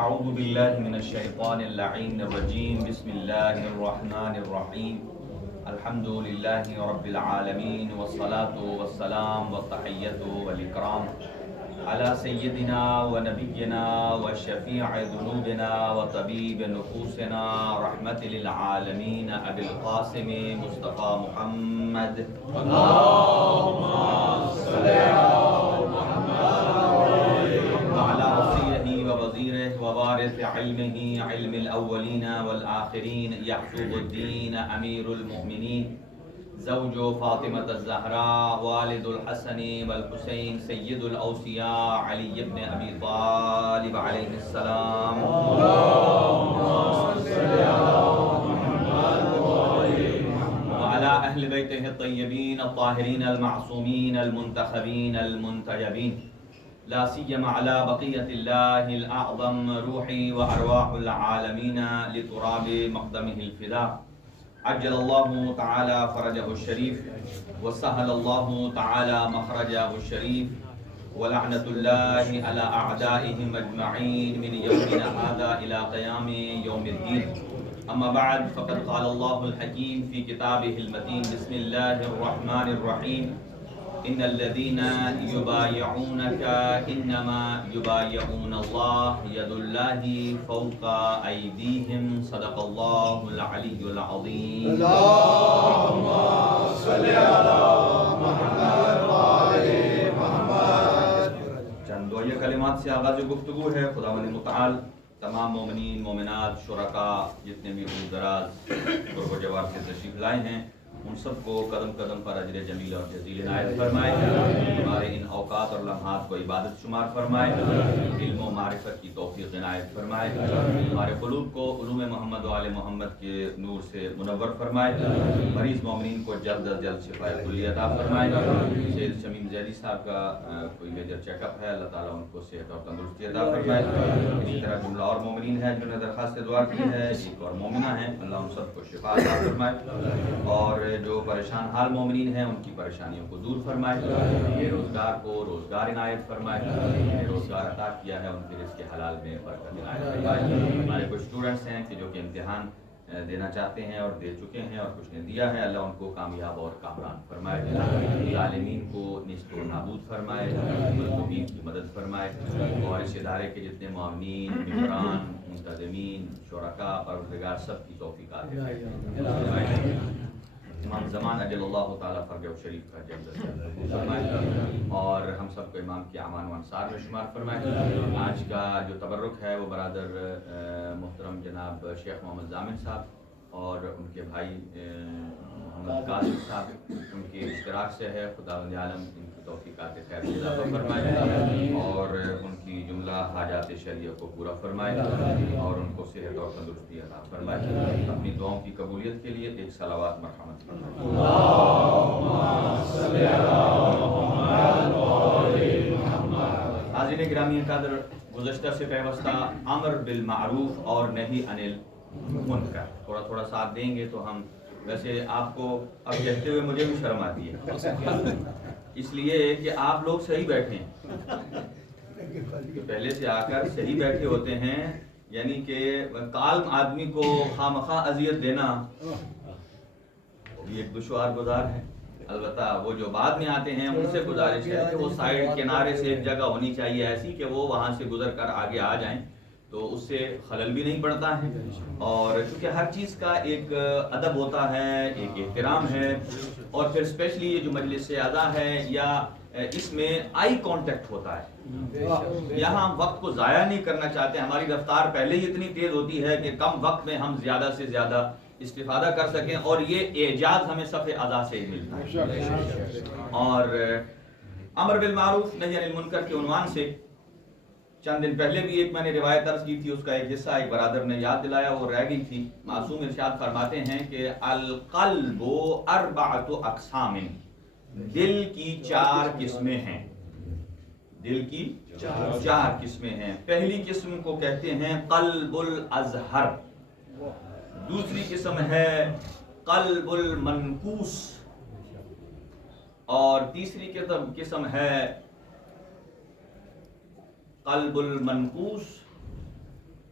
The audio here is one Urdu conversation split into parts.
اعوذ باللہ من الشیطان اللعین الرجیم بسم اللہ الرحمن الرحیم الحمد للہ رب العالمین والصلاة والسلام والتحیۃ والاکرام علی سیدنا ونبینا وشفیع ذنوبنا وطبیب نفوسنا رحمت للعالمین ابی القاسم مصطفیٰ محمد اللہم صلی ووارث علمه علم الاولین والآخرین یعقوب الدین امیر المؤمنین زوج فاطمة الزہراء والد الحسن والحسین سید الاوصیاء علی بن ابی طالب علیہ السلام وعلى اہل بیتہ الطیبین الطاہرین المعصومین المنتخبین المنتجبین لا سيما على بقية الله الأعظم روحي وأرواح العالمين لتراب مقدمه الفداء عجل الله تعالى فرجه الشريف وسهل الله تعالى مخرجه الشريف ولعنة الله على أعدائهم أجمعين من يومنا هذا إلى قيام يوم الدين أما بعد فقد قال الله الحكيم في كتابه المتين بسم الله الرحمن الرحيم ان الذين يبايعونك انما يبايعون الله يد الله فوق ايديهم صدق الله العلي العظيم اللهم صل على محمد وعلى محمد. چند دعائیہ کلمات سے آغاز گفتگو ہے. خداوند متعال تمام مومنین مومنات شرکاء جتنے بھی دور دراز قرب و جوار سے تشریف لائے ہیں ان سب کو قدم قدم پر اجر جمیل اور جزیل عنایت فرمائے. ہمارے ان اوقات اور لمحات کو عبادت شمار فرمائے. علم و معرفت کی توفیق عنایت فرمائے. ہمارے قلوب کو علوم محمد و آل محمد کے نور سے منور فرمائے. مریض مومنین کو جلد از جلد شفاء کلی عطا فرمائے. سید شمیم زیدی صاحب کا کوئی میجر چیک اپ ہے, اللہ تعالیٰ ان کو صحت اور تندرستی عطا فرمائے. اسی طرح جملہ اور مومنین ہیں جنہوں نے درخواست دعا کی ہے, ایک اور مومنہ ہیں, اللہ ان سب کو شفا عطا فرمائے. اور جو پریشان حال مومنین ہیں ان کی پریشانیوں کو دور فرمائے. بے روزگار کو روزگار عنایت فرمائے. بے روزگار عطا کیا ہے ان کے رزق حلال میں برکت عنایت فرمائے. ہمارے کچھ اسٹوڈنٹس ہیں کہ جو کہ امتحان دینا چاہتے ہیں اور دے چکے ہیں اور کچھ نے دیا ہے, اللہ ان کو کامیاب اور کامران فرمائے. ظالمین کو نیست و نابود فرمائے. مظلومین کی مدد فرمائے. اور اس ادارے کے جتنے معاونین ممبران منتظمین شرکاء پروردگار سب کی توفیقات امام زمان اجل اللہ تعالیٰ فرجہ شریف کا جنت فرمائے اور ہم سب کو امام کی اعوان و انصار میں شمار فرمائے. آج کا جو تبرک ہے وہ برادر محترم جناب شیخ محمد ضامن صاحب اور ان کے بھائی محمد قاسم صاحب ان کے اشتراک سے ہے. خداوند عالم ان کی توفیقات خیر سے اضافہ فرمائے اور ان کی جملہ حاجات شرعیہ کو پورا فرمائے اور ان کو صحت اور تندرستی عطا فرمائے. اپنی دعاؤں کی قبولیت کے لیے ایک صلوات مرحمت فرمائے. حاضرین گرامی قدر, گزشتہ سے پیوستہ امر بالمعروف اور نہی عن المنکر تھوڑا تھوڑا ساتھ دیں گے تو ہم, ویسے آپ کو اب کہتے ہوئے مجھے بھی شرم آتی ہے اس لیے کہ آپ لوگ صحیح بیٹھے ہیں, پہلے سے آ کر صحیح بیٹھے ہوتے ہیں, یعنی کہ کالم آدمی کو خواہ اذیت دینا یہ ایک دشوار گزار ہے. البتہ وہ جو بعد میں آتے ہیں ان سے گزارش ہے کہ وہ سائڈ کنارے سے ایک جگہ ہونی چاہیے ایسی کہ وہ وہاں سے گزر کر آگے آ جائیں, تو اس سے خلل بھی نہیں پڑتا ہے. اور چونکہ ہر چیز کا ایک ادب ہوتا ہے, ایک احترام ہے, اور پھر اسپیشلی یہ جو مجلس اعضاء ہے یا اس میں آئی کانٹیکٹ ہوتا ہے, یہاں ہم وقت کو ضائع نہیں کرنا چاہتے. ہماری رفتار پہلے ہی اتنی تیز ہوتی ہے کہ کم وقت میں ہم زیادہ سے زیادہ استفادہ کر سکیں, اور یہ اعجاز ہمیں صف اعضاء سے ہی ملتا ہے. اور امر بالمعروف نہی عن المنکر کے عنوان سے چند دن پہلے بھی ایک میں نے روایت عرض کی تھی, اس کا ایک حصہ ایک برادر نے یاد دلایا, وہ رہ گئی تھی. معصوم ارشاد فرماتے ہیں کہ القلب اربعۃ اقسام, دل کی 4 قسمیں ہیں. دل کی 4 قسمیں ہیں. پہلی قسم کو کہتے ہیں قلب الازہر, دوسری قسم ہے قلب المنکوس, اور تیسری قسم ہے قلب المنقوس,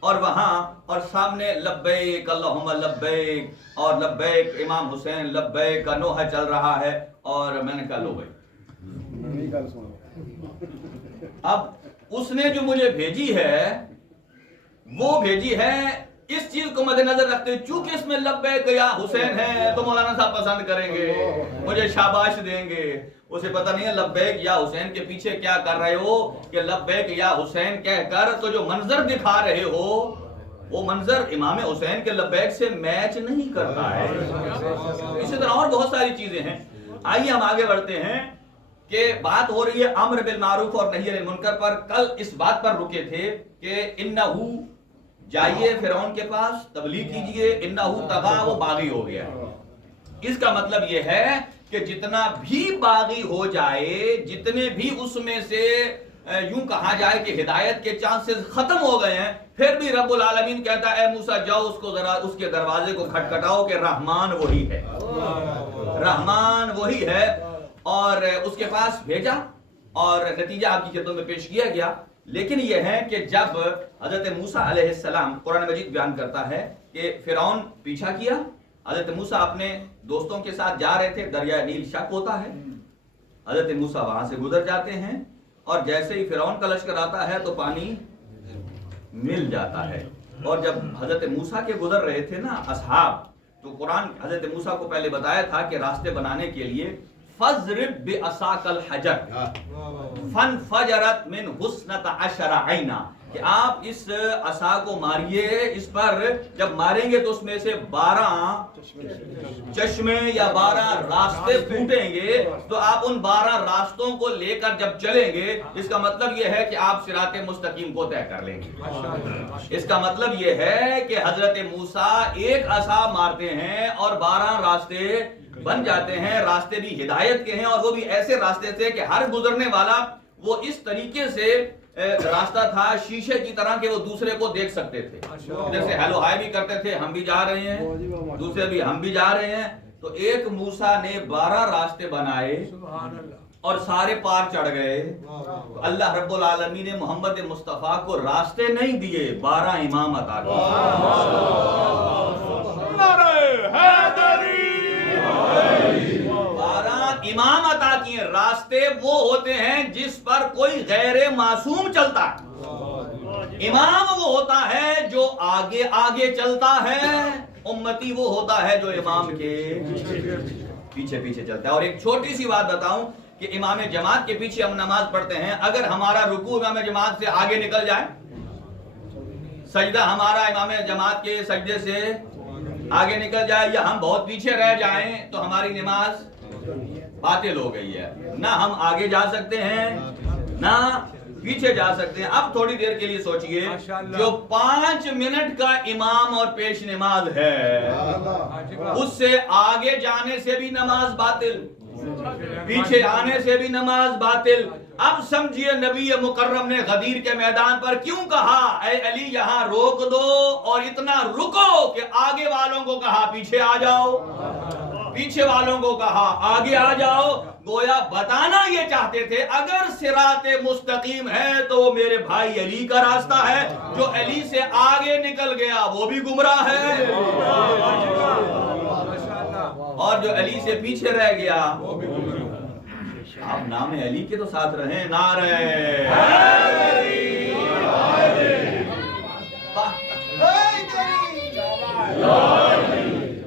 اور وہاں اور سامنے لبیک اللہم لبیک اور لبیک امام حسین لبیک کا نوحہ چل رہا ہے، اور میں نے کہا لو بھائی اب اس نے جو مجھے بھیجی ہے وہ بھیجی ہے اس چیز کو مد نظر رکھتے ہوئے، چونکہ اس میں لبیک یا حسین ہے تو مولانا صاحب پسند کریں گے، مجھے شاباش دیں گے۔ اسے پتہ نہیں ہے لبیک یا حسین کے پیچھے کیا کر رہے ہو، کہ لبیک یا حسین کہہ کر تو جو منظر دکھا رہے ہو وہ منظر امام حسین کے لبیک سے میچ نہیں کرتا ہے۔ اسی طرح اور بہت ساری چیزیں ہیں۔ آئیے ہم آگے بڑھتے ہیں کہ بات ہو رہی ہے امر بالمعروف اور نہی عن المنکر پر۔ کل اس بات پر رکے تھے کہ انہو، جائیے فرعون کے پاس تبلیغ کیجئے، انہو طغا، وہ باغی ہو گیا۔ اس کا مطلب یہ ہے کہ جتنا بھی باغی ہو جائے، جتنے بھی اس میں سے یوں کہا جائے کہ ہدایت کے چانسز ختم ہو گئے ہیں، پھر بھی رب العالمین کہتا ہے اے موسیٰ جاؤ اس کو ذرا اس کے دروازے کو کھٹکھٹاؤ کہ رحمان وہی ہے، رحمان وہی ہے۔ اور اس کے پاس بھیجا اور نتیجہ آپ کی خدمت میں پیش کیا گیا۔ لیکن یہ ہے کہ جب حضرت موسیٰ علیہ السلام، قرآن مجید بیان کرتا ہے کہ فرعون پیچھا کیا، حضرت موسیٰ اپنے دوستوں کے ساتھ جا رہے تھے، دریائے نیل شق ہوتا ہے، حضرت موسیٰ وہاں سے گزر جاتے ہیں، اور جیسے ہی فرعون کا لشکر آتا ہے تو پانی مل جاتا ہے۔ اور جب حضرت موسیٰ کے گزر رہے تھے نا اصحاب، تو قرآن حضرت موسیٰ کو پہلے بتایا تھا کہ راستے بنانے کے لیے فَاضْرِبْ بِعَصَاكَ الْحَجَرَ فَانْفَجَرَتْ مِنْ حُسْنَةَ عَشَرَ عَيْنًا، کہ آپ اس عصا کو ماریے، اس پر جب ماریں گے تو اس میں سے 12 چشمے یا 12 راستے پھوٹیں گے، تو آپ ان 12 راستوں کو لے کر جب چلیں گے، اس کا مطلب یہ ہے کہ آپ صراط مستقیم کو طے کر لیں گے۔ اس کا مطلب یہ ہے کہ حضرت موسیٰ ایک عصا مارتے ہیں اور 12 راستے بن جاتے ہیں، راستے بھی ہدایت کے ہیں، اور وہ بھی ایسے راستے تھے کہ ہر گزرنے والا وہ اس طریقے سے راستہ تھا شیشے کی طرح کہ وہ دوسرے کو دیکھ سکتے تھے، جیسے ہیلو ہائی بھی کرتے تھے، ہم بھی جا رہے ہیں، دوسرے بھی ہم بھی جا رہے ہیں۔ تو ایک موسیٰ نے 12 راستے بنائے اور سارے پار چڑھ گئے۔ اللہ رب العالمین نے محمد مصطفیٰ کو راستے نہیں دیے، 12 امام عطا امام عطا کیے۔ راستے وہ ہوتے ہیں جس پر کوئی غیر معصوم چلتا ہے، امام وہ ہوتا ہے جو آگے آگے چلتا ہے، امتی وہ ہوتا ہے جو امام کے پیچھے پیچھے چلتا ہے۔ اور ایک چھوٹی سی بات بتاؤں کہ امام جماعت کے پیچھے ہم نماز پڑھتے ہیں، اگر ہمارا رکوع امام جماعت سے آگے نکل جائے، سجدہ ہمارا امام جماعت کے سجدے سے آگے نکل جائے، یا ہم بہت پیچھے رہ جائیں، تو ہماری نماز باطل ہو گئی ہے۔ نہ ہم آگے جا سکتے ہیں نہ پیچھے جا سکتے ہیں۔ اب تھوڑی دیر کے لیے سوچئے، جو 5 منٹ کا امام اور پیش نماز ہے، اس سے آگے جانے سے بھی نماز باطل، پیچھے آنے سے بھی نماز باطل۔ اب سمجھئے نبی مکرم نے غدیر کے میدان پر کیوں کہا اے علی یہاں روک دو، اور اتنا رکو کہ آگے والوں کو کہا پیچھے آ جاؤ، پیچھے والوں کو کہا آگے آ جاؤ۔ گویا بتانا یہ چاہتے تھے اگر صراط مستقیم ہے تو وہ میرے بھائی علی کا راستہ ہے، جو علی سے آگے نکل گیا وہ بھی گمراہ ہے، اور جو علی سے پیچھے رہ گیا وہ بھی گمراہ۔ آپ نام علی کے تو ساتھ رہیں، نعرہ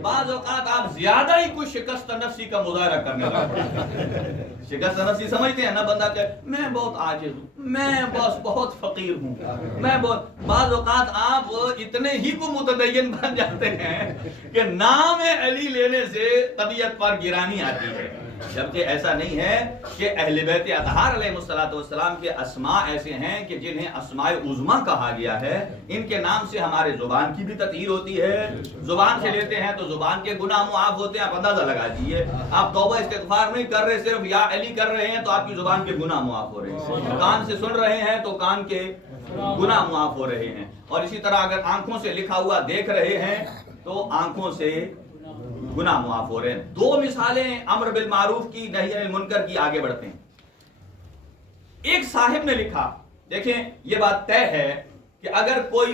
بعض اوقات آپ زیادہ ہی کچھ شکست نفسی کا مظاہرہ کرنے لگتے۔ شکست نفسی سمجھتے ہیں نا بندہ کہ میں بہت عاجز ہوں، میں بس بہت فقیر ہوں، میں بہت، بعض اوقات آپ اتنے ہی کو متدین بن جاتے ہیں کہ نام علی لینے سے طبیعت پر گرانی آتی ہے، جبکہ ایسا نہیں ہے کہ اہل بیت اطہار علیہ السلام کے اسماء ایسے ہیں کہ جنہیں اسماء عظمیٰ کہا گیا ہے، ان کے نام سے ہمارے زبان کی بھی تطہیر ہوتی ہے، زبان سے لیتے ہیں تو زبان کے گناہ معاف ہوتے ہیں۔ آپ اندازہ لگا دیجیے، آپ توبہ استغفار نہیں کر رہے، صرف یا علی کر رہے ہیں تو آپ کی زبان کے گناہ معاف ہو رہے ہیں، کان سے سن رہے ہیں تو کان کے گناہ معاف ہو رہے ہیں، اور اسی طرح اگر آنکھوں سے لکھا ہوا دیکھ رہے ہیں تو آنکھوں سے گناہ معاف ہو رہے ہیں۔ 2 مثالیں امر بالمعروف کی، نہی عن المنکر کی، آگے بڑھتے ہیں۔ ایک صاحب نے لکھا، دیکھیں یہ بات طے ہے کہ اگر کوئی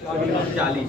40।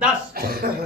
10,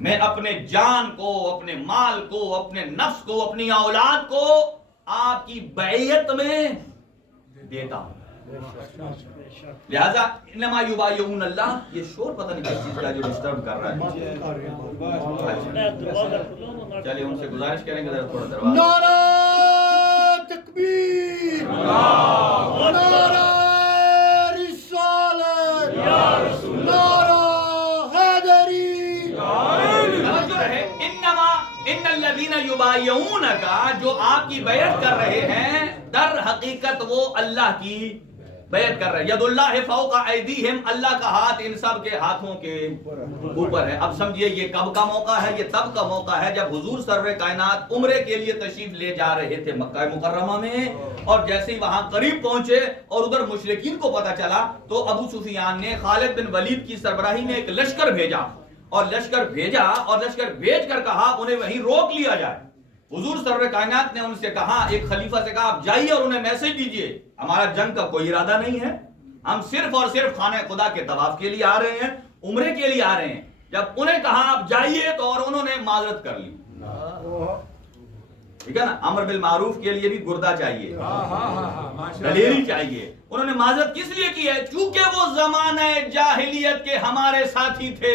میں اپنے جان کو، اپنے مال کو، اپنے نفس کو، اپنی اولاد کو آپ کی بیعت میں دیتا ہوں. لہذا انما یبایعون اللہ، یہ شور پتہ نہیں کس چیز کا جو ڈسٹرب کر رہا ہے. چلیے ان سے گزارش کریں گے ذرا تھوڑا دروازہ. نعرہ تکبیر، نعرہ رسالت، نعرہ حیدری. انما ان الذین یبایعونک، جو آپ کی بیعت کر رہے ہیں در حقیقت وہ اللہ کی بیعت کر رہے ہیں. ید اللہ فوق ایدیہم، اللہ کا ہاتھ ان سب کے ہاتھوں کے اوپر ہے. اب سمجھیے یہ کب کا موقع ہے؟ یہ تب کا موقع ہے جب حضور سرور کائنات عمرے کے لیے تشریف لے جا رہے تھے مکہ مکرمہ میں، اور جیسے ہی وہاں قریب پہنچے اور ادھر مشرکین کو پتہ چلا تو ابو سفیان نے خالد بن ولید کی سربراہی میں ایک لشکر بھیجا، اور لشکر بھیج کر کہا انہیں وہیں روک لیا جائے. حضور سرور کائنات نے ان سے کہا، ایک خلیفہ سے کہا آپ جائیے اور انہیں میسج دیجئے ہمارا جنگ کا کوئی ارادہ نہیں ہے، ہم صرف اور صرف خانہ خدا کے طواف کے لیے آ رہے ہیں، عمرے کے لیے آ رہے ہیں. جب انہیں کہا آپ جائیے تو اور انہوں نے معذرت کر لی. ٹھیک ہے نا، امر بالمعروف کے لیے بھی گردہ چاہیے، دلیری چاہیے. انہوں نے معذرت کس لیے کی ہے؟ چونکہ وہ زمانہ جاہلیت کے ہمارے ساتھی تھے.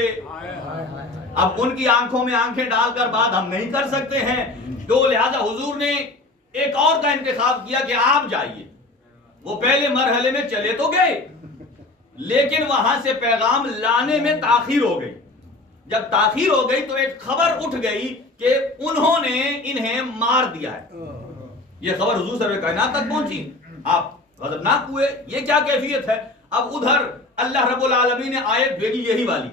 اب ان کی آنکھوں میں آنکھیں ڈال کر بات ہم نہیں کر سکتے ہیں، تو لہذا حضور نے ایک اور کا انتخاب کیا کہ آپ جائیے. وہ پہلے مرحلے میں چلے تو گئے لیکن وہاں سے پیغام لانے میں تاخیر ہو گئی. جب تاخیر ہو گئی تو ایک خبر اٹھ گئی کہ انہوں نے انہیں مار دیا ہے. یہ خبر حضور سرور کائنات تک پہنچی، آپ غضبناک ہوئے، یہ کیا کیفیت ہے؟ اب ادھر اللہ رب العالمین نے آیت بھیجی یہی والی.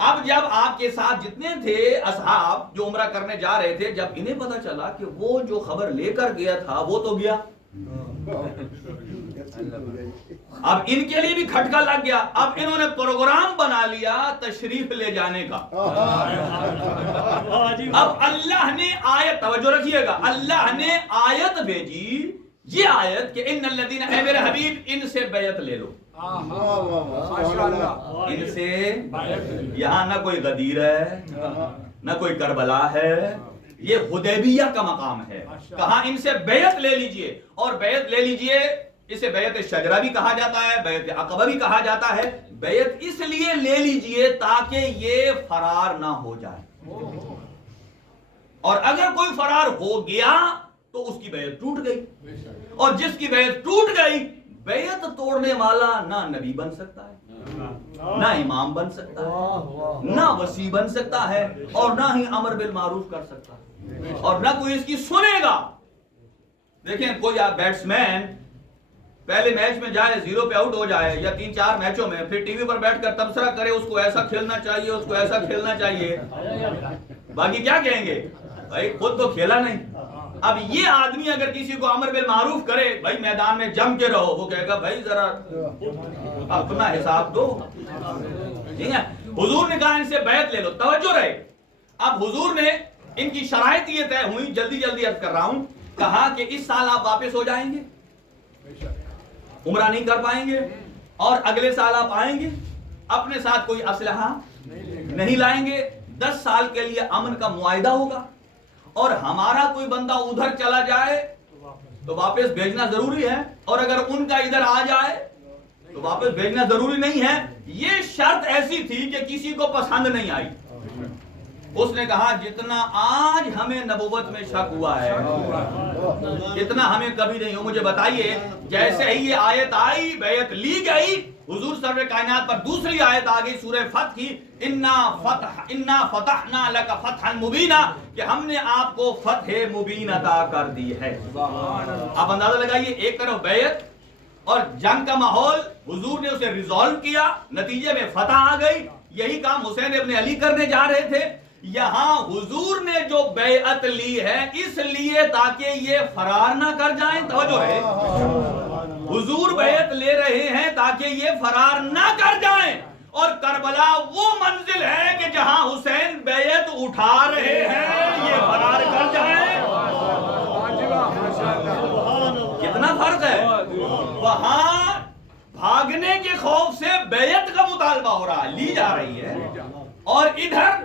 اب جب آپ کے ساتھ جتنے تھے اصحاب جو عمرہ کرنے جا رہے تھے، جب انہیں پتا چلا کہ وہ جو خبر لے کر گیا تھا وہ تو گیا، اب ان کے لیے بھی کھٹکا لگ گیا. اب انہوں نے پروگرام بنا لیا تشریف لے جانے کا. اب اللہ نے آیت، توجہ رکھیے گا، اللہ نے آیت بھیجی، یہ آیت کہ ان الذین، اے میرے حبیب ان سے بیعت لے لو. ان سے یہاں نہ کوئی غدیر ہے نہ کوئی کربلا ہے، یہ حدیبیہ کا مقام ہے. کہاں ان سے بیعت لے لیجئے، اور بیعت لے لیجئے اسے بیعت شجرہ بھی کہا جاتا ہے، بیعت عقبہ بھی کہا جاتا ہے. بیعت اس لیے لے لیجئے تاکہ یہ فرار نہ ہو جائے، اور اگر کوئی فرار ہو گیا تو اس کی بیعت ٹوٹ گئی، اور جس کی بیعت ٹوٹ گئی، بیعت توڑنے والا نہ نبی بن سکتا ہے، نہ امام بن سکتا ہے، نہ وصی بن سکتا ہے، اور نہ ہی امر بالمعروف کر سکتا ہے، اور نہ کوئی اس کی سنے گا. دیکھیں کوئی آپ بیٹسمین پہلے میچ میں جائے 0 پہ آؤٹ ہو جائے یا 3-4 میچوں میں، پھر ٹی وی پر بیٹھ کر تبصرہ کرے اس کو ایسا کھیلنا چاہیے، اس کو ایسا کھیلنا چاہیے، باقی کیا کہیں گے؟ بھائی خود تو کھیلا نہیں. اب یہ آدمی اگر کسی کو امر بالمعروف کرے، بھائی میدان میں جم کے رہو، وہ کہے گا بھائی ذرا اپنا حساب دو. ٹھیک ہے، حضور نے کہا ان سے بیعت لے لو. توجہ رہے، اب حضور نے ان کی شرائط یہ طے ہوئی، جلدی عرض کر رہا ہوں. کہا کہ اس سال آپ واپس ہو جائیں گے، عمرہ نہیں کر پائیں گے، اور اگلے سال آپ آئیں گے، اپنے ساتھ کوئی اسلحہ نہیں لائیں گے، 10 سال کے لیے امن کا معاہدہ ہوگا، اور ہمارا کوئی بندہ ادھر چلا جائے تو واپس بھیجنا ضروری ہے، اور اگر ان کا ادھر آ جائے تو واپس بھیجنا ضروری نہیں ہے. یہ شرط ایسی تھی کہ کسی کو پسند نہیں آئی. اس نے کہا جتنا آج ہمیں نبوت میں شک ہوا ہے اتنا ہمیں کبھی نہیں ہو. مجھے بتائیے، جیسے ہی یہ آیت آئی بیعت لی گئی، حضور سرور کائنات پر دوسری آیت آ گئی سورہ فتح کی، انا فتحنا لک فتحا مبینا، کہ ہم نے آپ کو فتح مبین عطا کر دی ہے. آپ اندازہ لگائیے، ایک طرف بیعت اور جنگ کا ماحول، حضور نے اسے ریزالو کیا، نتیجے میں فتح آ گئی. یہی کام حسین ابن علی کرنے جا رہے تھے. یہاں حضور نے جو بیعت لی ہے اس لیے تاکہ یہ فرار نہ کر جائیں. توجہ ہے، حضور بیعت لے رہے ہیں تاکہ یہ فرار نہ کر جائیں، اور کربلا وہ منزل ہے کہ جہاں حسین بیعت اٹھا رہے ہیں یہ فرار کر جائیں. کتنا فرق ہے، وہاں بھاگنے کے خوف سے بیعت کا مطالبہ ہو رہا ہے، لی جا رہی ہے، اور ادھر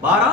12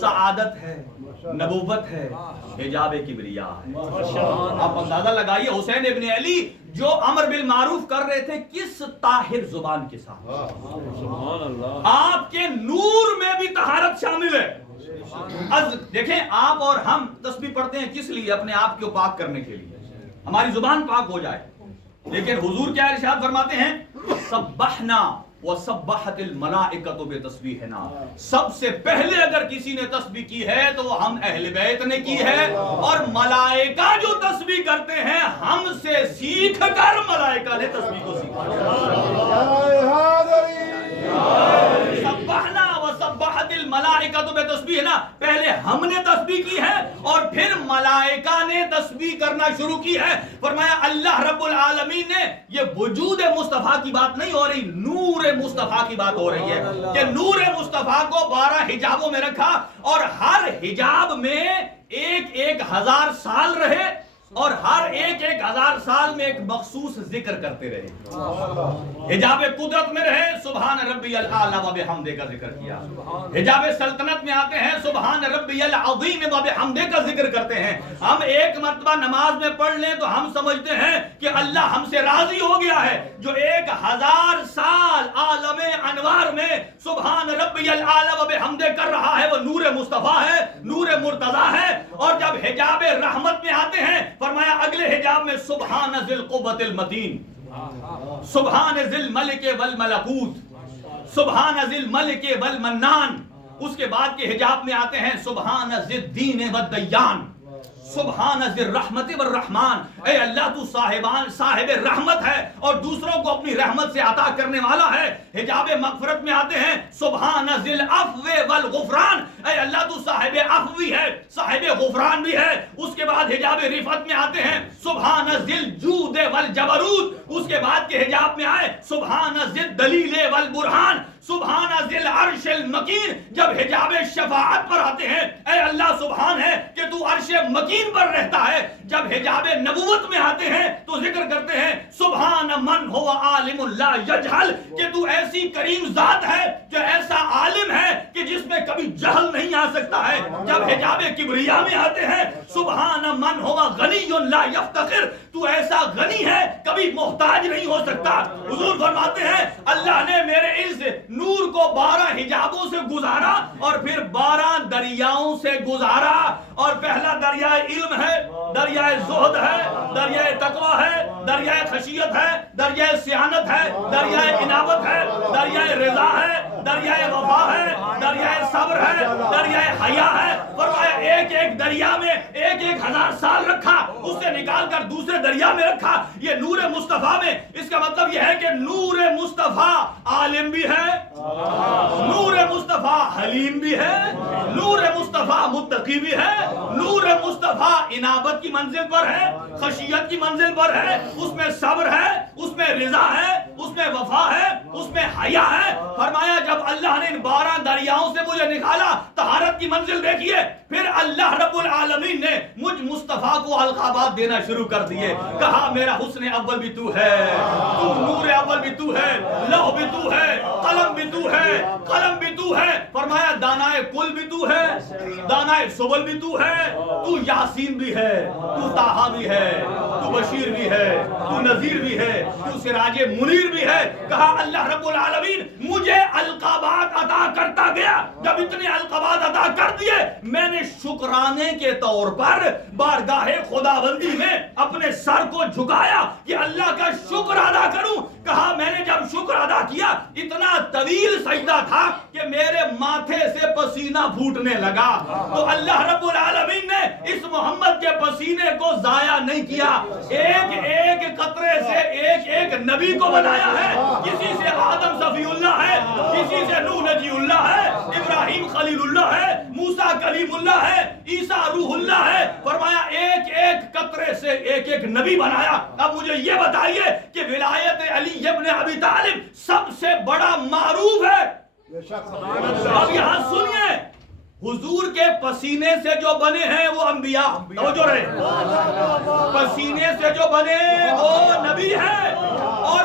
سعادت ہے، نبوت ہے، حجاب کبریا ہے۔ آپ اندازہ لگائیے حسین ابن علی جو امر بالمعروف کر رہے تھے کس طاہر زبان کے ساتھ، آپ کے نور میں بھی طہارت شامل ہے۔ دیکھیں آپ اور ہم تسبیح پڑھتے ہیں کس لیے؟ اپنے آپ کو پاک کرنے کے لیے، ہماری زبان پاک ہو جائے۔ لیکن حضور کیا ارشاد فرماتے ہیں؟ سبحنا وسبحت الملائکۃ بتسبیحنا، سب سے پہلے اگر کسی نے تسبیح کی ہے تو وہ ہم اہل بیت نے کی ہے، اور ملائکہ جو تسبیح کرتے ہیں ہم سے سیکھ کر ملائکہ نے تسبیح کو سیکھا۔ سبحنا وسبحت الملائکۃ بتسبیحنا، پہلے ہم نے تسبیح کی ہے اور پھر ملائکہ نے تسبیح کرنا شروع کی ہے۔ فرمایا اللہ رب العالمین نے، یہ وجود مصطفیٰ کی بات نہیں ہو رہی، نور مصطفیٰ کی بات ہو رہی ہے کہ نور مصطفیٰ کو 12 حجابوں میں رکھا اور ہر حجاب میں 1000 سال رہے، اور ہر 1000 سال میں ایک مخصوص ذکر کرتے رہے۔ حجاب قدرت میں رہے، سبحان ربی الاعلی و بحمدہ کا ذکر کیا۔ حجاب سلطنت میں آتے ہیں، سبحان ربی العظیم و بحمدہ کا ذکر کرتے ہیں۔ ہم ایک مرتبہ نماز میں پڑھ لیں تو ہم سمجھتے ہیں کہ اللہ ہم سے راضی ہو گیا ہے۔ جو 1000 سال عالم انوار میں سبحان ربی الاعلی و بحمدہ کر رہا ہے وہ نور مصطفیٰ ہے، نور مرتضیٰ ہے۔ اور جب حجاب رحمت میں آتے ہیں فرمایا اگلے حجاب میں سبحان ذی القوۃ المتین، سبحان ذی الملک والملکوت، سبحان ذی الملک والمنان۔ اس کے بعد کے حجاب میں آتے ہیں سبحان ذی الدین والدیان، سبحان ذی الرحمت والرحمان۔ اے اللہ تو صاحب رحمت ہے اور دوسروں کو اپنی رحمت سے عطا کرنے والا ہے۔ حجاب مغفرت میں آتے ہیں سبحان ذی العفو والغفران، اے اللہ تو صاحب عفو بھی ہے، صاحب غفران بھی ہے۔ اس کے بعد حجاب رفعت میں آتے ہیں سبحان ذی الجود والجبروت۔ اس کے بعد کے حجاب میں آئے سبحان ذی الدلیل والبرہان، سبحان ذی العرش المکین۔ جب حجاب شفاعت پر آتے ہیں اے اللہ سبحان ہے کہ تو عرش مکین پر رہتا ہے۔ جب حجاب نبوت میں آتے ہیں تو ذکر کرتے ہیں سبحان من هو عالم لا یجہل، کہ تو ایسی کریم ذات ہے جو ایسا عالم ہے کہ جس میں کبھی جہل نہیں آ سکتا ہے۔ جب حجاب کبریا میں آتے ہیں سبحان من هو غنی لا یفتخر، تو ایسا غنی ہے کبھی محتاج نہیں ہو سکتا۔ حضور فرماتے ہیں اللہ نے میرے اس نور کو 12 حجابوں سے گزارا اور پھر 12 دریاؤں سے گزارا، اور پہلا دریائے علم ہے، دریائے زہد ہے، دریائے تقوی ہے، دریائے خشیت ہے، دریائے سیانت ہے، دریائے انابت ہے، دریائے رضا ہے، دریائے وفا ہے، دریائے صبر ہے، دریائے حیا ہے۔ فرمایا ایک ایک دریا میں 1000 سال رکھا، اس سے نکال کر دوسرے دریا میں رکھا۔ یہ نور مصطفیٰ میں، اس کا مطلب یہ ہے کہ نور مصطفیٰ عالم بھی ہے، نور مصطفیٰ حلیم بھی ہے، نور مصطفیٰ متقی بھی ہے، نور مصطفیٰ انابت کی منزل پر ہے، خشیت کی منزل پر ہے، اس میں صبر ہے، اس میں رضا ہے، اس میں وفا ہے، اس میں حیا ہے۔ فرمایا جب اللہ نے ان 12 دریاؤں سے مجھے نکالا، طہارت کی منزل دیکھیے، پھر اللہ رب العالمین نے مجھ مصطفیٰ کو القابات دینا شروع کر دیے۔ کہا میرا حسن اول بھی تو ہے، تو نور اول بھی تو ہے، لوح بھی تو ہے، قلم بھی تو ہے، قلم بھی تو ہے۔ فرمایا دانائے کل بھی تو ہے، دانائے سبل بھی تو ہے، تو یاسین بھی ہے، تو طٰہٰ بھی ہے، تو بشیر بھی ہے، تو نذیر بھی ہے، تو سراج منیر بھی ہے۔ کہا اللہ رب العالمین مجھے القابات عطا کرتا گیا، جب اتنے القابات عطا کر دیے میں نے شکرانے کے طور پر بارگاہ خداوندی میں اپنے سر کو جھکایا کہ اللہ کا شکر ادا کروں۔ کہا میں نے جب شکر ادا کیا اتنا طویل سجدہ تھا کہ میرے ماتھے سے پسینہ پھوٹنے لگا، تو اللہ رب العالمین نے اس محمد کے پسینے کو ضائع نہیں کیا، ایک ایک قطرے سے ایک ایک نبی کو بنایا ہے۔ کسی سے آدم صفی اللہ ہے، کسی سے نوح نجی اللہ ہے، ابراہیم خلیل اللہ ہے، موسیٰ کلیم اللہ ہے، عیسیٰ روح اللہ ہے۔ فرمایا ایک ایک قطرے سے ایک ایک نبی بنایا۔ اب مجھے یہ بتائیے کہ ولایت علی ابن ابی طالب سب سے بڑا معروف ہے۔ اب یہاں سنیے، حضور کے پسینے سے جو بنے ہیں وہ انبیاء، توجہ رہے، پسینے سے جو بنے وہ نبی ہیں، اور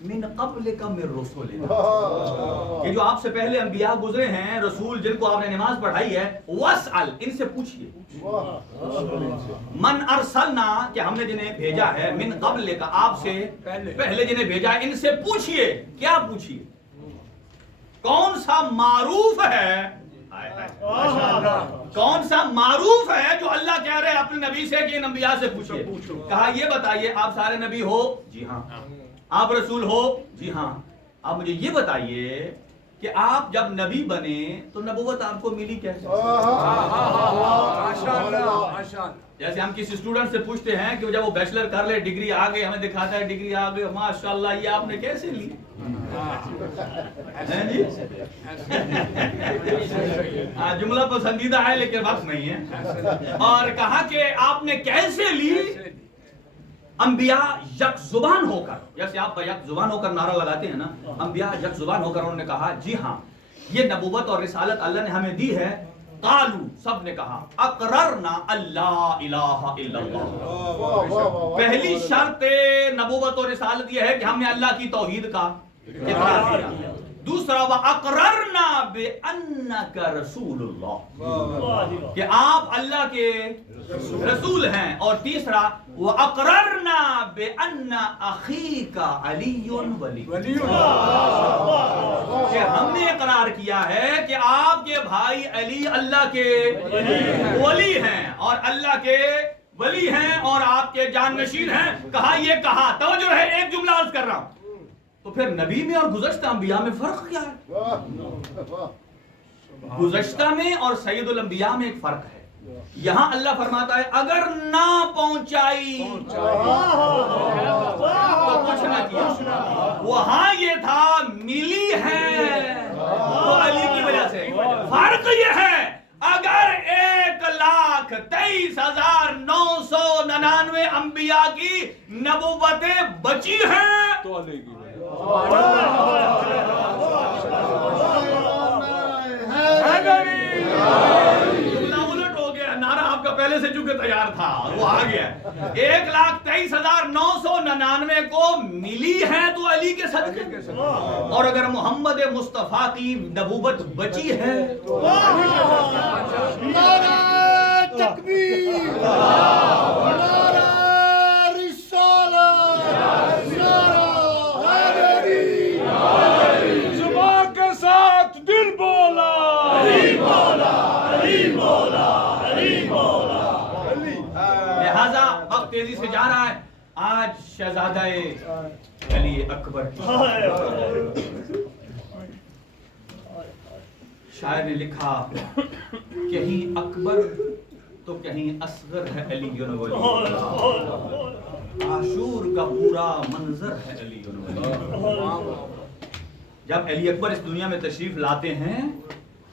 من قبلک من رسولنا، کہ جو آپ سے پہلے انبیاء گزرے ہیں، رسول جن کو آپ نے نماز پڑھائی ہے، واسأل، ان سے پوچھئے، من ارسلنا، کہ ہم نے جنہیں بھیجا ہے، من قبلک، آپ سے پہلے جنہیں بھیجا ہے، ان سے پوچھئے. کیا پوچھئے؟ کون سا معروف ہے، کون سا معروف ہے جو اللہ کہہ رہے اپنے نبی سے کہ ان انبیاء سے پوچھئے. کہا یہ بتائیے آپ سارے نبی ہو؟ جی ہاں. آپ رسول ہو؟ جی ہاں. آپ مجھے یہ بتائیے کہ آپ جب نبی بنے تو نبوت آپ کو ملی کیسے؟ جیسے ہم کسی اسٹوڈنٹ سے پوچھتے ہیں کہ جب وہ بیچلر کر لے، ڈگری آ گئی، ہمیں دکھاتا ہے ڈگری آ گئی، ماشاءاللہ یہ آپ نے کیسے لی؟ جملہ پسندیدہ ہے لیکن وقت نہیں ہے. اور کہا کہ آپ نے کیسے لی؟ انبیاء یک زبان ہو کر، جیسے آپ یک زبان ہو کر نعرہ لگاتے ہیں نا، انبیاء یک زبان ہو کر انہوں نے کہا جی ہاں یہ نبوت اور رسالت اللہ نے ہمیں دی ہے. قالو، سب نے کہا، اقررنا اللہ الہ الا اللہ. پہلی شرط نبوت اور رسالت یہ ہے کہ ہم نے اللہ کی توحید کا اقرار کیا. دوسرا وَأَقْرَرْنَا بِأَنَّكَ رَسُولُ اللَّهِ، کہ آپ اللہ کے رسول ہیں. اور تیسرا وَأَقْرَرْنَا بِأَنَّ أَخِيكَ عَلِيٌّ وَلِيٌّ، کہ ہم نے اقرار کیا ہے کہ آپ کے بھائی علی اللہ کے ولی ہیں اور اللہ کے ولی ہیں اور آپ کے جانشین ہیں. کہا یہ کہا، توجہ ہے، ایک جملہ عرض کر رہا ہوں. تو پھر نبی میں اور گزشتہ انبیاء میں فرق کیا ہے؟ گزشتہ میں اور سید الانبیاء میں ایک فرق ہے. یہاں اللہ فرماتا ہے اگر نہ پہنچائی تو کچھ نہ کیا. وہاں یہ تھا ملی ہے تو علی کی وجہ سے. فرق یہ ہے اگر 1,23,999 انبیاء کی نبوتیں بچی ہیں تو علی کی الٹ ہو گیا. نعرہ آپ کا پہلے سے چونکہ تیار تھا وہ آ گیا. 1,23,999 کو ملی ہے تو علی کے صدقے. اور اگر محمد مصطفیٰ کی نبوت بچی ہے تو نعرہ تکبیر، نعرہ رسالت، نعرہ حیدری. زبان کے ساتھ دل بولا، علی مولا، علی مولا، علی مولا. لہذا وقت تیزی سے جا رہا ہے. آج شہزادہ علی اکبر کی شاعر نے لکھا کہیں اکبر تو کہیں اصغر ہے علی ولی. عاشور کا پورا منظر ہے علی ولی. جب علی اکبر اس دنیا میں تشریف لاتے ہیں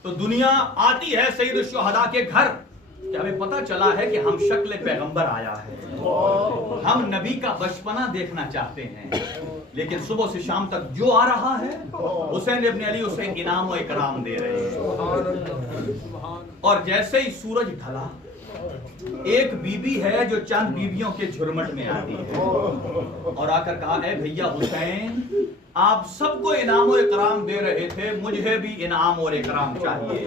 تو دنیا آتی ہے سید الشہداء کے گھر کہ ہمیں پتہ چلا ہے کہ ہم شکل پیغمبر آیا ہے، ہم نبی کا بچپنا دیکھنا چاہتے ہیں. لیکن صبح سے شام تک جو آ رہا ہے حسین ابن علی اسے انعام و اکرام دے رہے ہیں. اور جیسے ہی سورج ڈھلا ایک بی بی ہے جو چند بیویوں کے جھرمٹ میں آتی ہے اور آ کر کہا اے بھیا حسین آپ سب کو انعام و اکرام دے رہے تھے، مجھے بھی انعام اور اکرام چاہیے.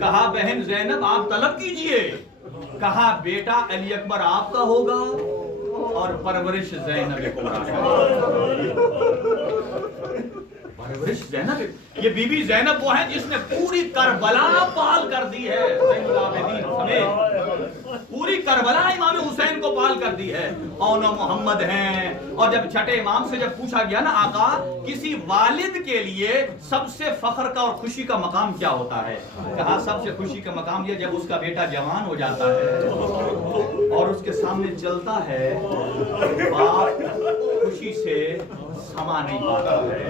کہا بہن زینب آپ طلب کیجئے. کہا بیٹا علی اکبر آپ کا ہوگا اور پرورش زینب پرورش زینب. یہ بی بی زینب وہ ہے جس نے پوری کربلا پال کر دی ہے. زین العابدین سمیت پوری کربلا امام حسین کو پال کر دی ہے. اون و محمد ہیں. اور جب چھٹے امام سے جب پوچھا گیا نا آقا کسی والد کے لیے سب سے فخر کا اور خوشی کا مقام کیا ہوتا ہے؟ کہا سب سے خوشی کا مقام یہ جب اس کا بیٹا جوان ہو جاتا ہے اور اس کے سامنے چلتا ہے باپ خوشی سے سما نہیں پاتا ہے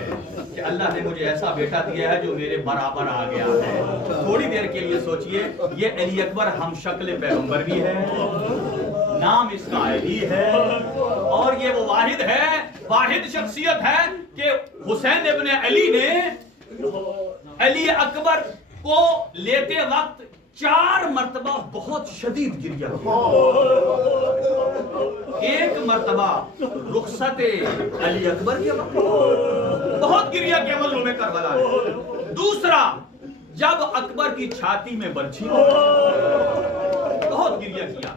کہ اللہ نے مجھے ایسا بیٹا دیا ہے جو میرے برابر آ گیا ہے. تھوڑی دیر کے لیے سوچئے یہ علی اکبر ہم شکل پیغمبر بھی ہے، نام اس کا علی ہے اور یہ وہ واحد ہے، واحد شخصیت ہے کہ حسین ابن علی نے علی اکبر کو لیتے وقت 4 مرتبہ بہت شدید گریا کیا. ایک مرتبہ رخصت علی اکبر کے وقت بہت گریا کیا مظلوم کربلا نے. دوسرا جب اکبر کی چھاتی میں برچھی بہت گریا کیا.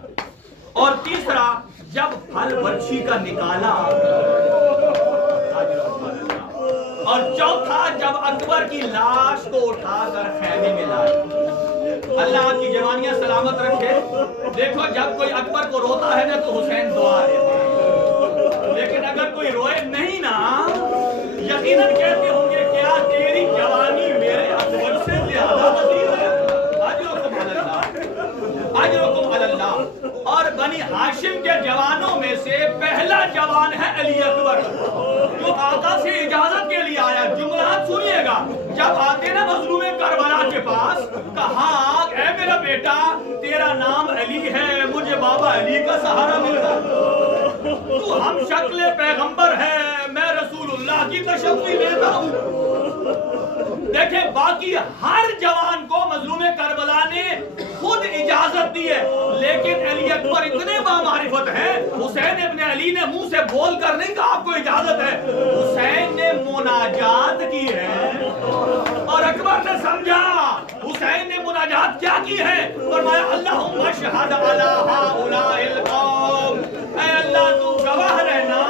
اور تیسرا جب پھل برچھی کا نکالا. اور چوتھا جب اکبر کی لاش کو اٹھا کر خیمے میں لایا. اللہ آپ کی جوانیاں سلامت رکھے. دیکھو جب کوئی اکبر کو روتا ہے نا تو حسین دعا دیتے ہیں، لیکن اگر کوئی روئے نہیں نا یقیناً کہتے ہوں گے کیا تیری جوانی میرے اکبر سے زیادہ عزیز ہے. اجرکم علی اللہ، اجرکم علی اللہ. اور بنی ہاشم کے جوانوں میں سے پہلا جوان ہے علی اکبر جو آقا سے اجازت کے لیے آیا. جملات سنیے گا. جب آتے نا مظلوم کربلا کے پاس کہا اے میرا بیٹا تیرا نام علی ہے، مجھے بابا علی کا سہارا ملتا، تو ہم شکل پیغمبر ہے، میں رسول اللہ کی تشفی لیتا ہوں. دیکھیں باقی ہر جوان کو مظلوم کربلا نے خود اجازت دی ہے، لیکن علی اکبر اتنے بامعرفت ہیں. حسین ابن علی نے منہ سے بول کر نہیں کہا آپ کو اجازت ہے، حسین نے مناجات کی ہے. اور اکبر نے سمجھا حسین نے مناجات کیا کی ہے. فرمایا اللہم اشہد علی ہؤلاء القوم، اے اللہ تو گواہ رہنا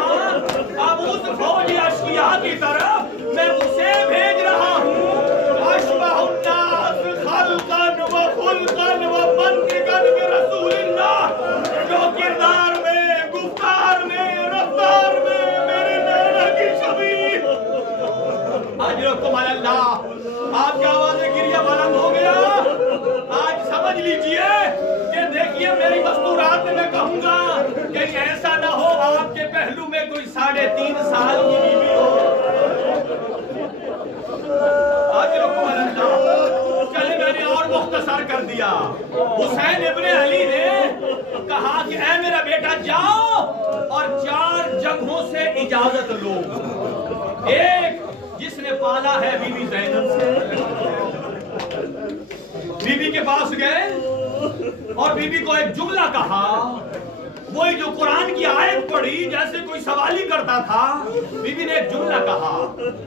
اب اس فوج اشقیاء کی طرف میں اسے بھیج رہا ہوں. اشبہ الناس خلقا و خلقا و منطقا برسول اللہ، جو کردار میں، گفتار میں، رفتار میں میرے نینا کی شبیہ. اجرکم علی اللہ. آپ کی آوازیں گریہ بلند ہو گیا. آج سمجھ لیجئے کہ دیکھیے میری مستورات میں کہوں گا کہ ایسا نہ ہو آپ کے پہلو میں کوئی 3.5 سال کی بیوی ہو. اجرکم علی اللہ. چلے میں نے اور مختصر کر دیا. حسین ابن علی نے کہا کہ اے میرا بیٹا جاؤ اور 4 جگہوں سے اجازت لو. ایک جس نے پالا ہے بی بی زینب سے، بی بی کے پاس گئے اور بی بی کو ایک جملہ کہا، وہی جو قرآن کی آیت پڑھی جیسے کوئی سوال ہی کرتا تھا. بی بی نے ایک جملہ کہا.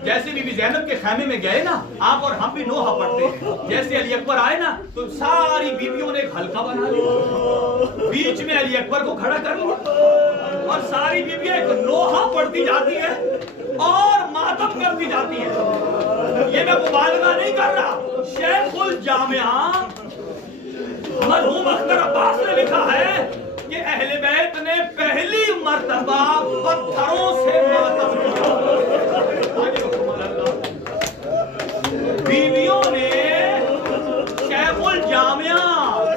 جیسے بی بی زینب کے خیمے میں گئے نا آپ اور ہم بھی نوحہ پڑھتے ہیں، جیسے علی اکبر آئے نا تو ساری بیویوں نے ایک حلقہ بنا لیا، بیچ میں علی اکبر کو کھڑا کر لیا اور ساری بیویاں ایک نوحہ پڑھتی جاتی ہے اور ماتم کرتی جاتی ہے. یہ میں مبالغہ نہیں کر رہا. شیخ الجامعہ مرحوم اختر عباس نے لکھا ہے کہ اہل بیت نے پہلی مرتبہ پتھروں سے ماتم کیا. بیویوں نے شیخ الجامعہ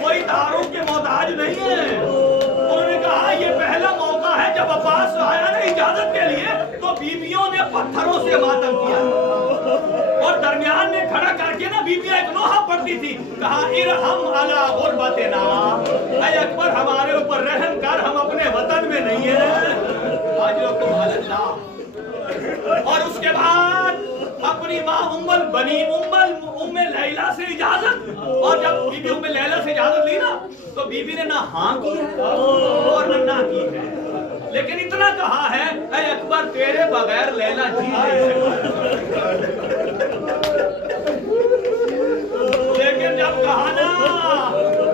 کوئی داروں کے محتاج نہیں ہے. انہوں نے کہا یہ پہلا موقع ہے جب عباس آیا نا اجازت کے لیے تو بیویوں نے پتھروں سے ماتم کیا اور درمیان میں کھڑا کر کے نا بیویاں ایک نوحہ پڑھتی تھی. کہا ارحم علی غربتنا، اے اکبر ہمارے اوپر رحم کر، ہم اپنے وطن میں نہیں ہیں. اجرکم علی اللہ. اور اس کے بعد اپنی ماں ام لیلہ سے اجازت. اور جب بی بی ام لیلہ سے اجازت لی نا تو بی بی نے نہ ہاں کی ہے اور نہ کی ہے، لیکن اتنا کہا ہے اے اکبر تیرے بغیر لیلہ جی نہیں سکتی. لیکن جب کہا نا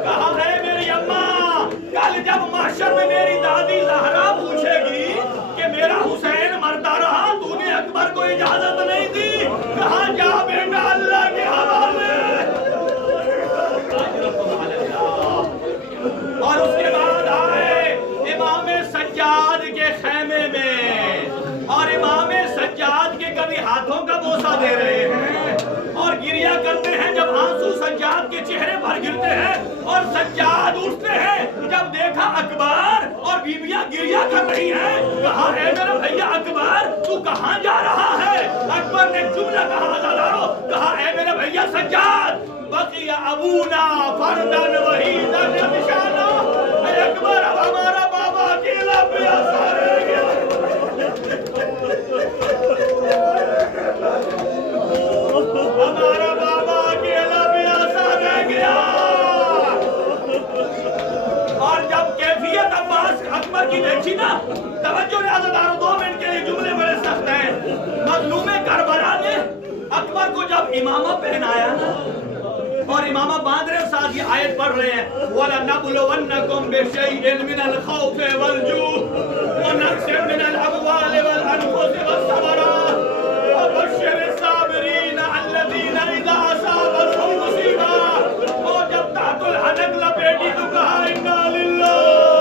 کہا ہے میری اماں کل جب محشر میں میری دادی زہرا پوچھے گی کہ میرا حسین مرتا رہا تو نے اکبر کو اجازت نہیں دی، کہا جا بیٹا اللہ کے حوالے. اور اس کے بعد آئے امام سجاد کے خیمے میں اور امام سجاد کے کبھی ہاتھوں کا بوسہ دے رہے ہیں اور گریہ کرتے ہیں جب آنسو سجاد کے چہرے پر گرتے ہیں اور سجاد اٹھتے ہیں. جب دیکھا اکبر اور بیویاں گریہ کر رہی ہیں کہا اے میرا بھیا اکبر تو کہاں جا رہا ہے. اکبر نے جملہ کہا آزادارو، کہا اے میرا بھیا سجاد بقی ابونا فردن وحیدن نشانہ. اے اکبر اب ہمارا بابا اکیلا پیاسا رہ گیا. ہمارا بابا اکیلا پیاسا رہ گیا. جب امامہ پہنایا نا اور امامہ باندھ رہے ساتھ یہ آیت پڑھ رہے ہیں وَلَنَبْلُوَنَّكُمْ بِشَيْءٍ مِّنَ الْخَوْفِ وَالْجُوعِ وَنَقْصٍ مِّنَ الْأَمْوَالِ وَالْأَنفُسِ وَالثَّمَرَاتِ وَبَشِّرِ الصَّابِرِينَ الَّذِينَ إِذَا أَصَابَتْهُم مُّصِیبَۃٌ اور جب تحت الحنک لپیٹی تو کہا اِنَّا لِلَّهِ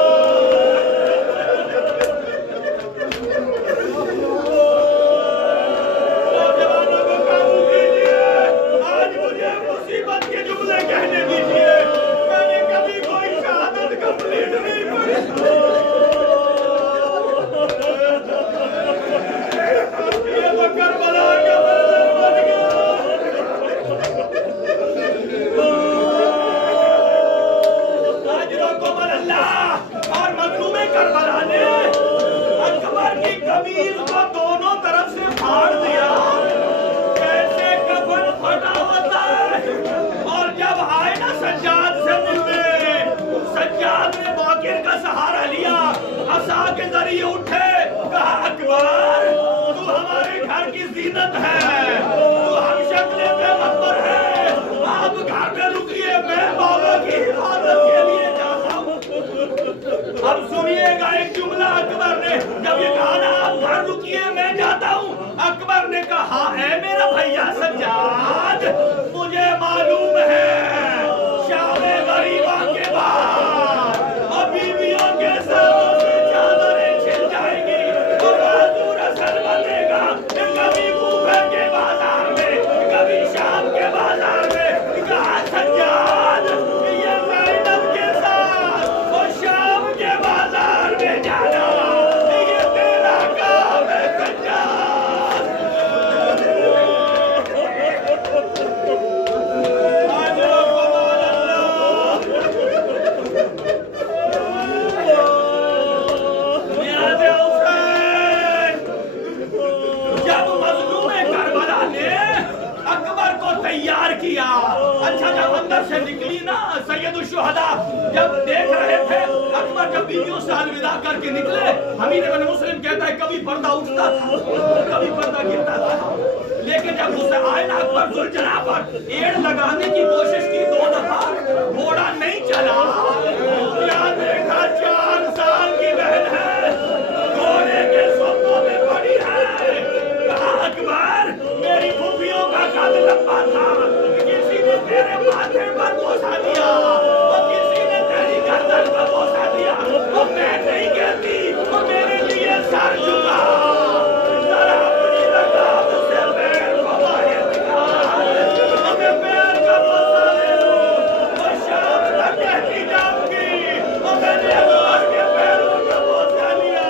کے ذریعے اٹھے کہا اکبر تو ہمارے گھر کی زینت ہے تو ہم شکل پیغمبر ہے آپ گھر میں رکیے میں مولا کی حفاظت کے لیے جاتا ہوں اب سنیے گا ایک جملہ اکبر نے جب یہ کہا نا آپ گھر رکیے میں جاتا ہوں اکبر نے کہا اے میرا بھیا سجاد مجھے معلوم ہے شام غریبہ کے بعد اب بیویوں کے ساتھ کبھی کوفہ کے بازار میں کبھی شام کے بازار میں کہا سجاد یہ زینب کے ساتھ اور شام کے بازار میں جانا یہ تیرا کام ہے سجاد تیار کیا اچھا جب اندر سے نکلی نا سید الشہداء جب دیکھ رہے تھے اکبر جب بیویوں سے الوداع کر کے نکلے حمید بن مسلم کہتا ہے کبھی پردہ اٹھتا تھا کبھی پردہ گرتا تھا لیکن جب اسے آئے نا اکبر ذوالجناح پر ایڑ لگانے کی کوشش کی 2 دفعہ گھوڑا نہیں چلا یاد دیکھا 4 سال کی بہن ہے گھوڑے کے سوتوں میں پڑی ہے کہا اکبر میری پھوپھیوں کا قد لمبا تھا کسی نے تیرے ماتھے پر بوسا دیا اور کسی نے تیری گردن پر بوسا دیا اور میں نہیں کہتی اور میرے لیے سر جھکا ذرا اپنی رکاب سے پیر کو باہر نکال ہمیں پیر کا بوسا لے لو اور شام تک کہتی جاؤں گی اور میں نے اکبر کے پیروں کا بوسا لیا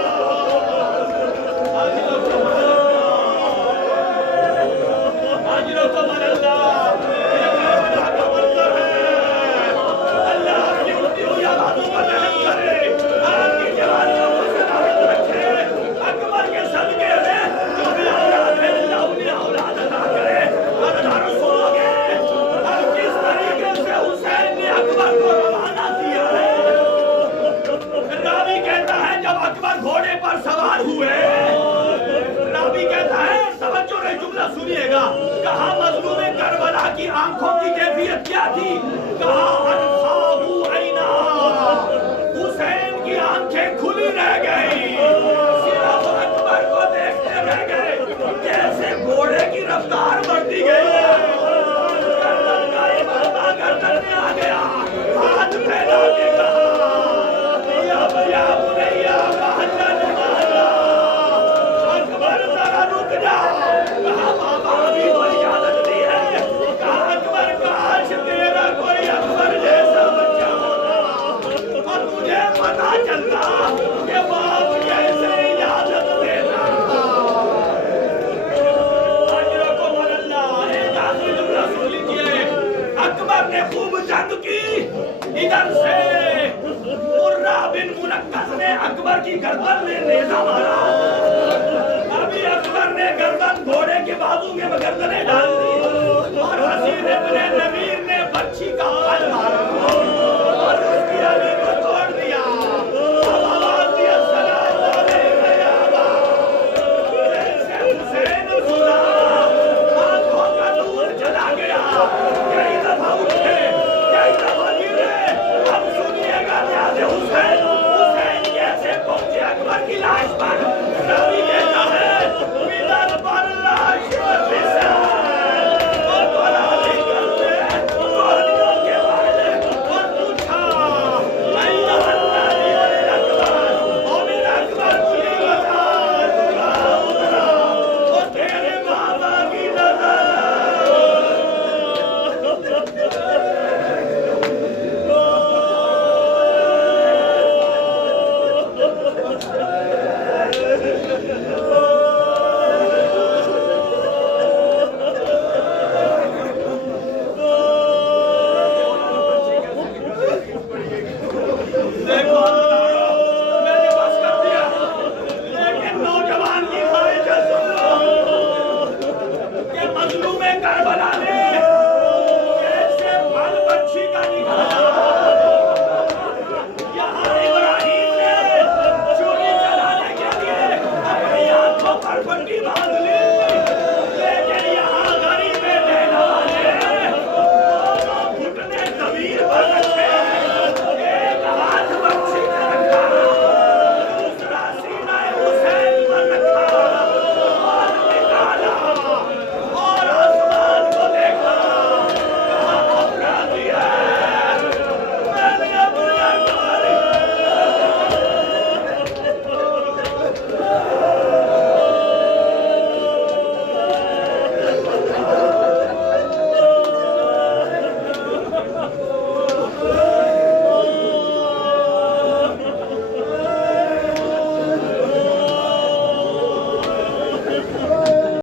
آجروں کو من اللہ گھوڑے پر سوار ہوئے رابی کہتا ہے توجہ رہے جملہ سنیے گا کہا مظلوم کربلا کی آنکھوں کی کیفیت کیا تھی کہا انخاہو عینا حسین کی آنکھیں کھلی رہ گئی صرف اکبر کو دیکھتے رہ گئے جیسے گھوڑے کی رفتار بڑھتی گئی گردن کا ایک بندہ گردن میں آ گیا ہاتھ پھیلا کے کہا یا بنیا اکبر ذرا رک جا کہا بابا ابھی تو اجازت دی ہے کہا اکبر کاش تیرا کوئی اکبر جیسا بچہ ہوتا اور تجھے پتا چلتا کہ باپ کیسے اجازت دیتا اجروں کو من اللہ ایک آخری جملہ سن لیجئے اکبر نے خوب جنگ کی ادھر سے مرہ بن منقذ نے اکبر کی گردن میں نیزہ مارا ابھی اکبر نے گردن گھوڑے کے بازو کے گردنیں ڈال دی اور حسین ابن